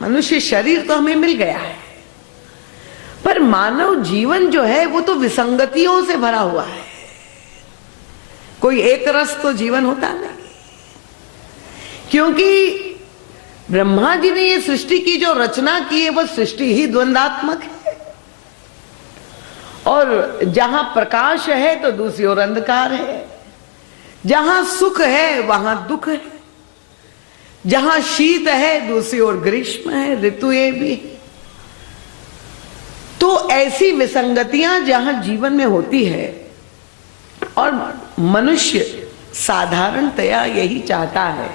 मनुष्य शरीर तो हमें मिल गया है, पर मानव जीवन जो है वो तो विसंगतियों से भरा हुआ है। कोई एक रस तो जीवन होता नहीं, क्योंकि ब्रह्मा जी ने ये सृष्टि की जो रचना की है वह सृष्टि ही द्वंदात्मक है। और जहां प्रकाश है तो दूसरी ओर अंधकार है, जहां सुख है वहां दुख है, जहां शीत है दूसरी ओर ग्रीष्म है, ऋतुएं भी। तो ऐसी विसंगतियां जहां जीवन में होती है, और मनुष्य साधारणतया यही चाहता है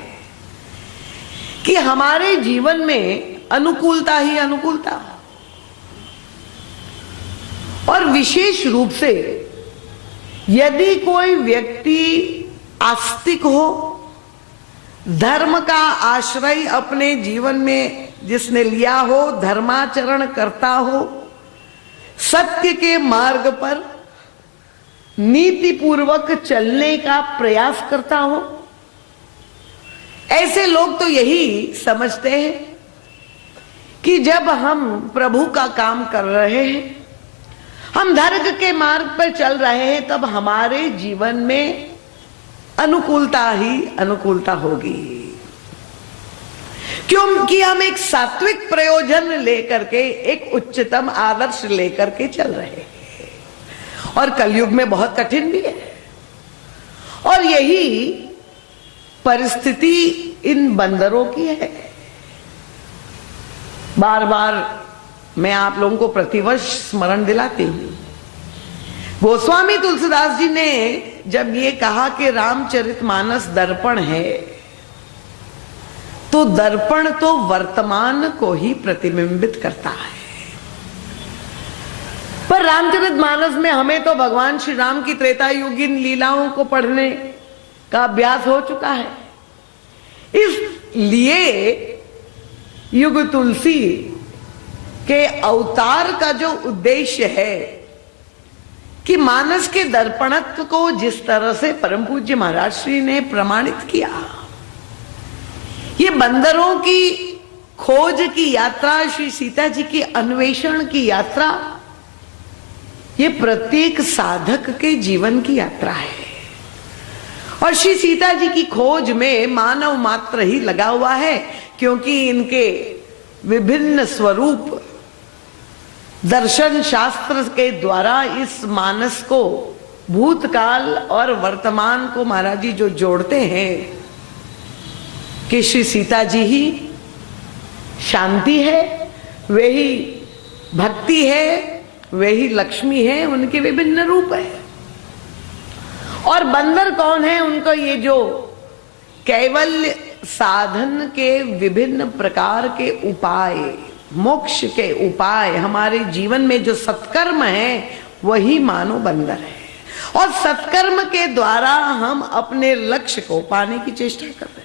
कि हमारे जीवन में अनुकूलता ही अनुकूलता, और विशेष रूप से यदि कोई व्यक्ति आस्तिक हो, धर्म का आश्रय अपने जीवन में जिसने लिया हो, धर्माचरण करता हो, सत्य के मार्ग पर नीति पूर्वक चलने का प्रयास करता हो, ऐसे लोग तो यही समझते हैं कि जब हम प्रभु का काम कर रहे हैं, हम धर्म के मार्ग पर चल रहे हैं, तब हमारे जीवन में अनुकूलता ही अनुकूलता होगी, क्योंकि हम एक सात्विक प्रयोजन लेकर के, एक उच्चतम आदर्श लेकर के चल रहे हैं। और कलयुग में बहुत कठिन भी है, और यही परिस्थिति इन बंदरों की है। बार बार मैं आप लोगों को प्रतिवर्ष स्मरण दिलाती हूं, गोस्वामी तुलसीदास जी ने जब ये कहा कि रामचरितमानस दर्पण है, तो दर्पण तो वर्तमान को ही प्रतिबिंबित करता है। पर रामचरितमानस में हमें तो भगवान श्री राम की त्रेता युगीन लीलाओं को पढ़ने का अभ्यास हो चुका है। इसलिए युग तुलसी के अवतार का जो उद्देश्य है कि मानस के दर्पणत्व को जिस तरह से परम पूज्य महाराज श्री ने प्रमाणित किया, ये बंदरों की खोज की यात्रा, श्री सीता जी की अन्वेषण की यात्रा, ये प्रत्येक साधक के जीवन की यात्रा है। और श्री सीता जी की खोज में मानव मात्र ही लगा हुआ है, क्योंकि इनके विभिन्न स्वरूप दर्शन शास्त्र के द्वारा इस मानस को, भूतकाल और वर्तमान को महाराज जी जो जोड़ते हैं कि श्री सीता जी ही शांति है, वही भक्ति है, वही लक्ष्मी है, उनके विभिन्न रूप है। और बंदर कौन है? उनको ये जो कैवल्य साधन के विभिन्न प्रकार के उपाय, मोक्ष के उपाय, हमारे जीवन में जो सत्कर्म है वही मानो बंदर है। और सत्कर्म के द्वारा हम अपने लक्ष्य को पाने की चेष्टा कर रहे हैं।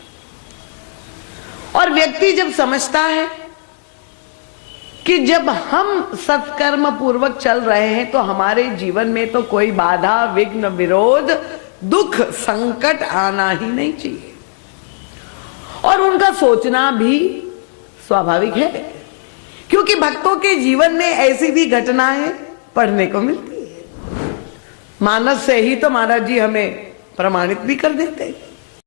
और व्यक्ति जब समझता है कि जब हम सत्कर्म पूर्वक चल रहे हैं तो हमारे जीवन में तो कोई बाधा, विघ्न, विरोध, दुख, संकट आना ही नहीं चाहिए। और उनका सोचना भी स्वाभाविक है, क्योंकि भक्तों के जीवन में ऐसी भी घटनाएं पढ़ने को मिलती है। मानस से ही तो महाराज जी हमें प्रमाणित भी कर देते हैं।